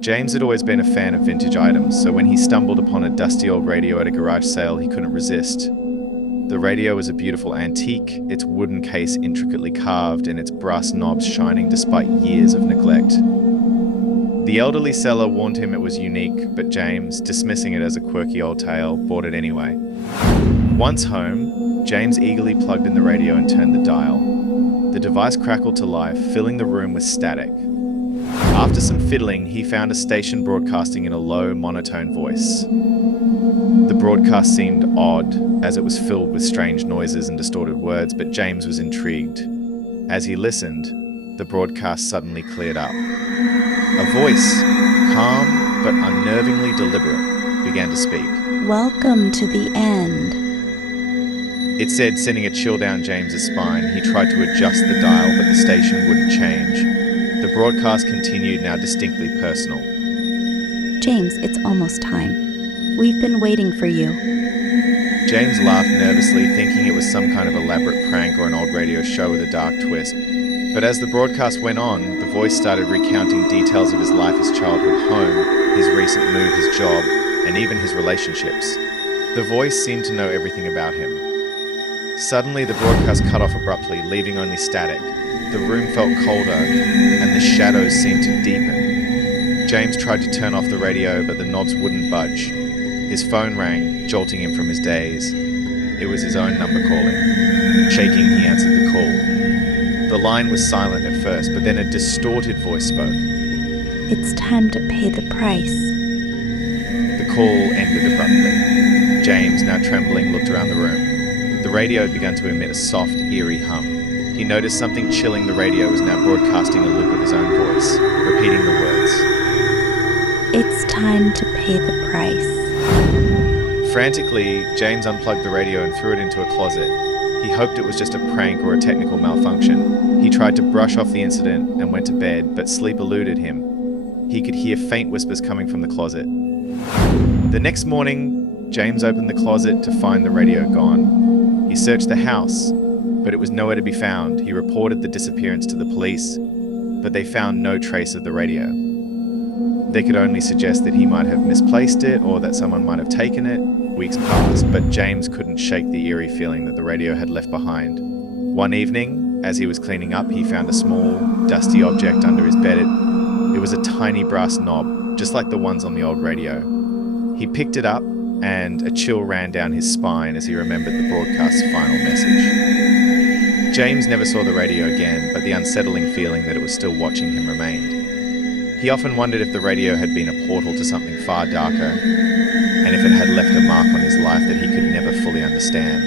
James had always been a fan of vintage items, so when he stumbled upon a dusty old radio at a garage sale, he couldn't resist. The radio was a beautiful antique, its wooden case intricately carved and its brass knobs shining despite years of neglect. The elderly seller warned him it was unique, but James, dismissing it as a quirky old tale, bought it anyway. Once home, James eagerly plugged in the radio and turned the dial. The device crackled to life, filling the room with static. After some fiddling, he found a station broadcasting in a low, monotone voice. The broadcast seemed odd, as it was filled with strange noises and distorted words, but James was intrigued. As he listened, the broadcast suddenly cleared up. A voice, calm but unnervingly deliberate, began to speak. Welcome to the end. It said, sending a chill down James's spine. He tried to adjust the dial, but the station wouldn't change. The broadcast continued, now distinctly personal. James, it's almost time. We've been waiting for you. James laughed nervously, thinking it was some kind of elaborate prank or an old radio show with a dark twist. But as the broadcast went on, the voice started recounting details of his life, his childhood home, his recent move, his job, and even his relationships. The voice seemed to know everything about him. Suddenly, the broadcast cut off abruptly, leaving only static. The room felt colder, and the shadows seemed to deepen. James tried to turn off the radio, but the knobs wouldn't budge. His phone rang, jolting him from his daze. It was his own number calling. Shaking, he answered the call. The line was silent at first, but then a distorted voice spoke. It's time to pay the price. The call ended abruptly. James, now trembling, looked around the room. The radio had begun to emit a soft, eerie hum. He noticed something chilling the radio was now broadcasting a loop of his own voice, repeating the words. It's time to pay the price. Frantically, James unplugged the radio and threw it into a closet. He hoped it was just a prank or a technical malfunction. He tried to brush off the incident and went to bed, but sleep eluded him. He could hear faint whispers coming from the closet. The next morning, James opened the closet to find the radio gone. He searched the house, but it was nowhere to be found. He reported the disappearance to the police, but they found no trace of the radio. They could only suggest that he might have misplaced it or that someone might have taken it. Weeks passed, but James couldn't shake the eerie feeling that the radio had left behind. One evening, as he was cleaning up, he found a small, dusty object under his bed. It was a tiny brass knob, just like the ones on the old radio. He picked it up, and a chill ran down his spine as he remembered the broadcast's final message. James never saw the radio again, but the unsettling feeling that it was still watching him remained. He often wondered if the radio had been a portal to something far darker, and if it had left a mark on his life that he could never fully understand.